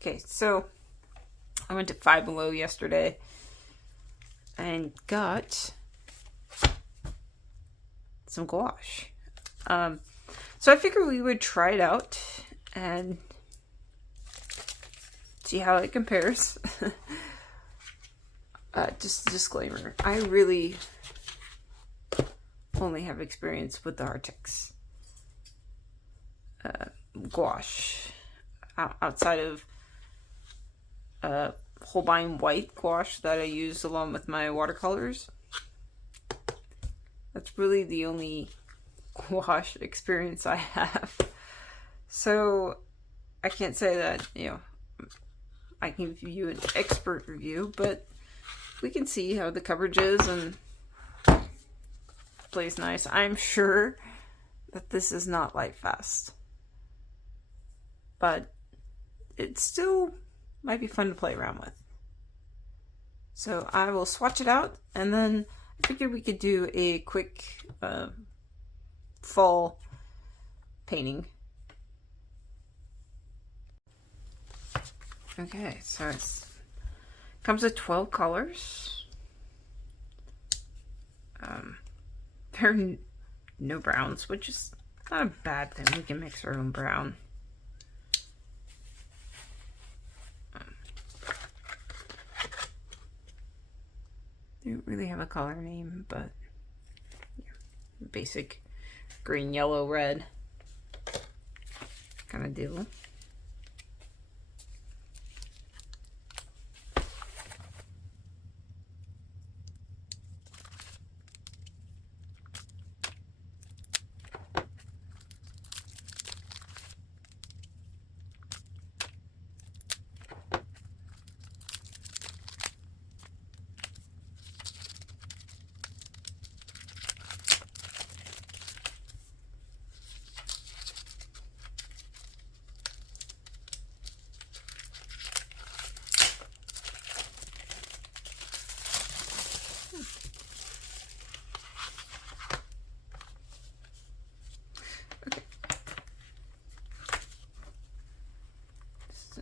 Okay, so I went to Five Below yesterday and got some gouache. So I figured we would try it out and see how it compares. Just a disclaimer, I really only have experience with the arrtx gouache outside of Holbein white gouache that I use along with my watercolors. That's really the only gouache experience I have. So I can't say that, I can give you an expert review, but we can see how the coverage is and plays nice. I'm sure that this is not light fast, but it still might be fun to play around with. So I will swatch it out, and then I figured we could do a quick fall painting. Okay, so it comes with 12 colors. There are no browns, which is not a bad thing. We can mix our own brown. They don't really have a color name, but basic green, yellow, red kind of deal.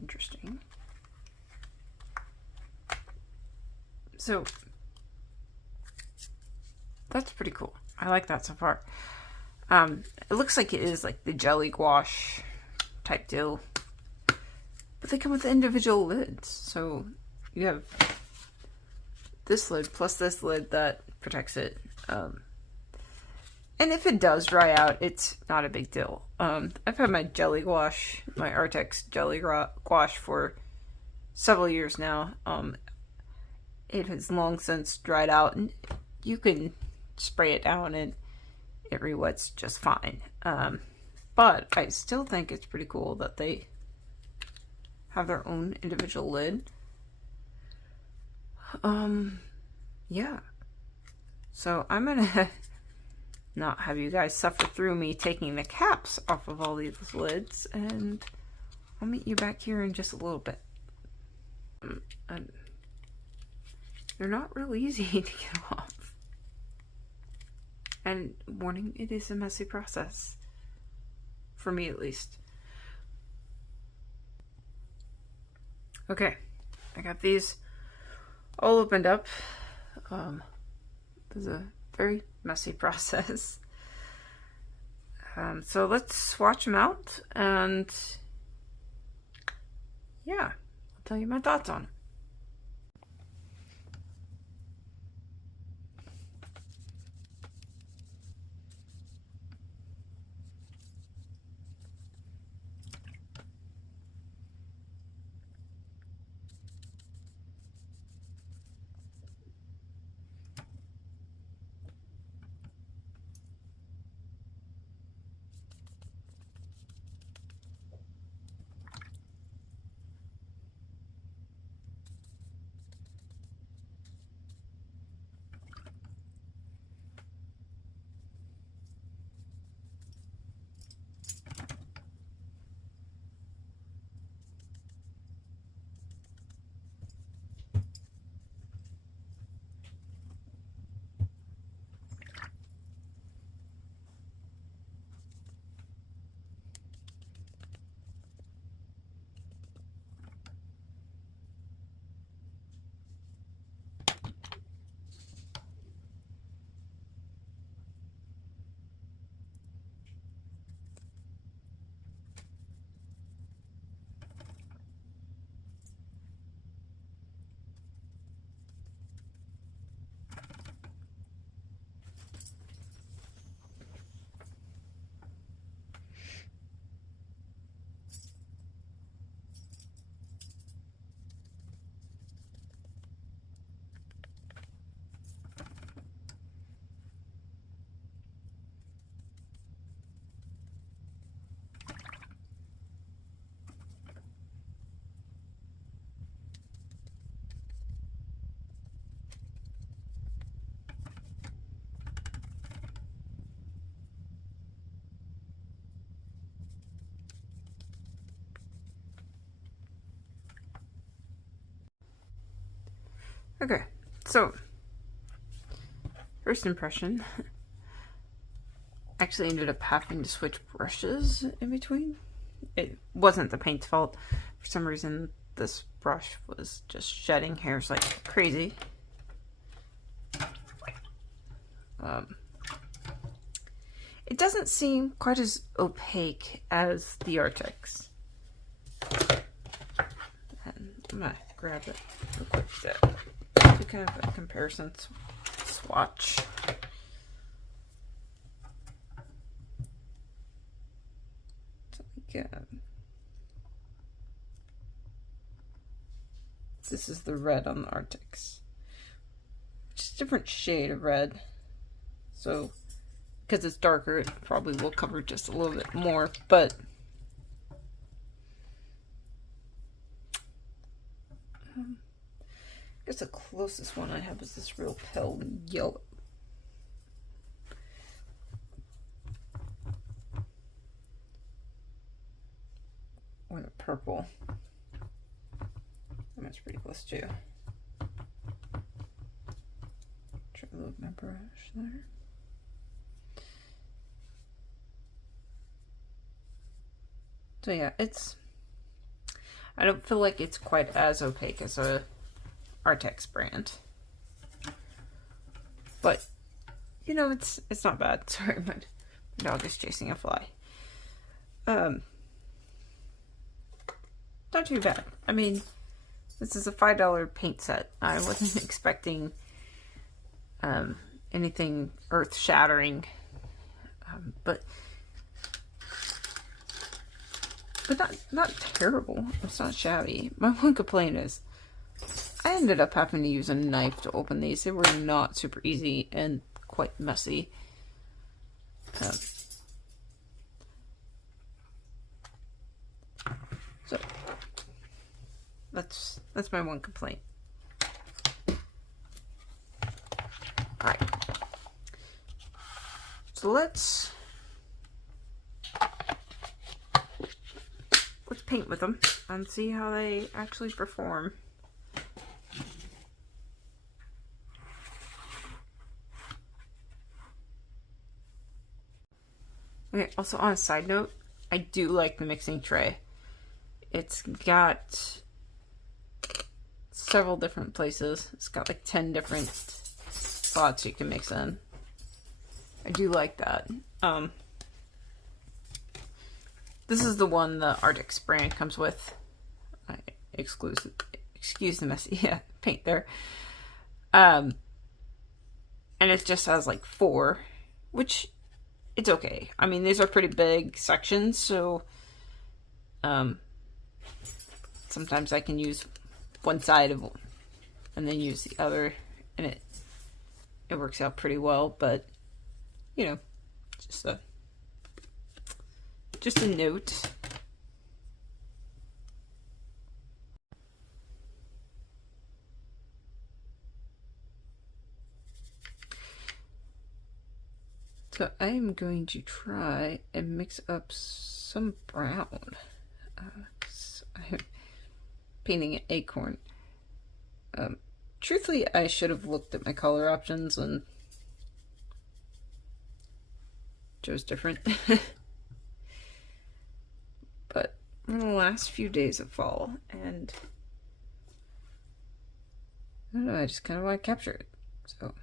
Interesting. So that's pretty cool. I like that so far. It looks like it is like the jelly gouache type deal, but they come with individual lids. So you have this lid plus this lid that protects it. And if it does dry out, it's not a big deal. I've had my jelly gouache, my arrtx jelly gouache for several years now. It has long since dried out, and you can spray it down and it re-wets just fine. But I still think it's pretty cool that they have their own individual lid. Yeah. So I'm gonna not have you guys suffer through me taking the caps off of all these lids, and I'll meet you back here in just a little bit. They're not real easy to get off. And warning, it is a messy process. For me, at least. Okay, I got these all opened up. It was a very messy process. So let's swatch them out, and yeah, I'll tell you my thoughts on it. Okay, so first impression, actually ended up having to switch brushes in between. It wasn't the paint's fault. For some reason, this brush was just shedding hairs like crazy. It doesn't seem quite as opaque as the arrtx. And I'm gonna grab it real quick to do kind of a comparison swatch. So this is the red on the arrtx. Just a different shade of red. So because it's darker, it probably will cover just a little bit more, but I guess the closest one I have is this real pale yellow. Or the purple. That's pretty close too. Try to move my brush there. So yeah, I don't feel like it's quite as opaque as a arrtx brand. But, you know, it's not bad. Sorry, my dog is chasing a fly. Not too bad. I mean, this is a $5 paint set. I wasn't expecting anything earth-shattering. But not terrible. It's not shabby. My one complaint is I ended up having to use a knife to open these. They were not super easy and quite messy. So that's my one complaint. Alright. So let's paint with them and see how they actually perform. Okay, also on a side note, I do like the mixing tray. It's got several different places. It's got like 10 different slots you can mix in. I do like that. This is the one the arrtx brand comes with. Excuse the messy paint there. And it just has like 4, which it's okay. I mean, these are pretty big sections, so sometimes I can use one side of one and then use the other, and it works out pretty well. But you know, just a note. So I am going to try and mix up some brown. I'm painting an acorn. Truthfully, I should have looked at my color options and chose different. But we're in the last few days of fall, and I don't know, I just kind of want to capture it. So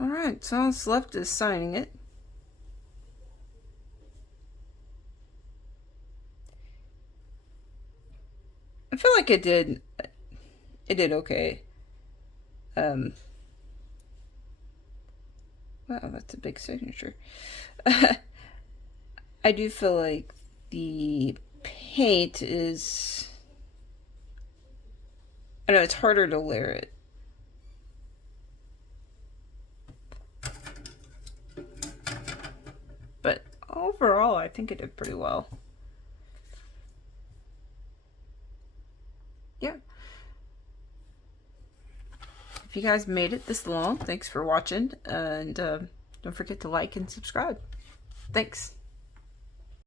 Alright, so all that's left is signing it. I feel like it did okay. Wow, that's a big signature. I do feel like the paint is, I know it's harder to layer it. But overall, I think it did pretty well. Yeah. If you guys made it this long, thanks for watching, and don't forget to like and subscribe. Thanks.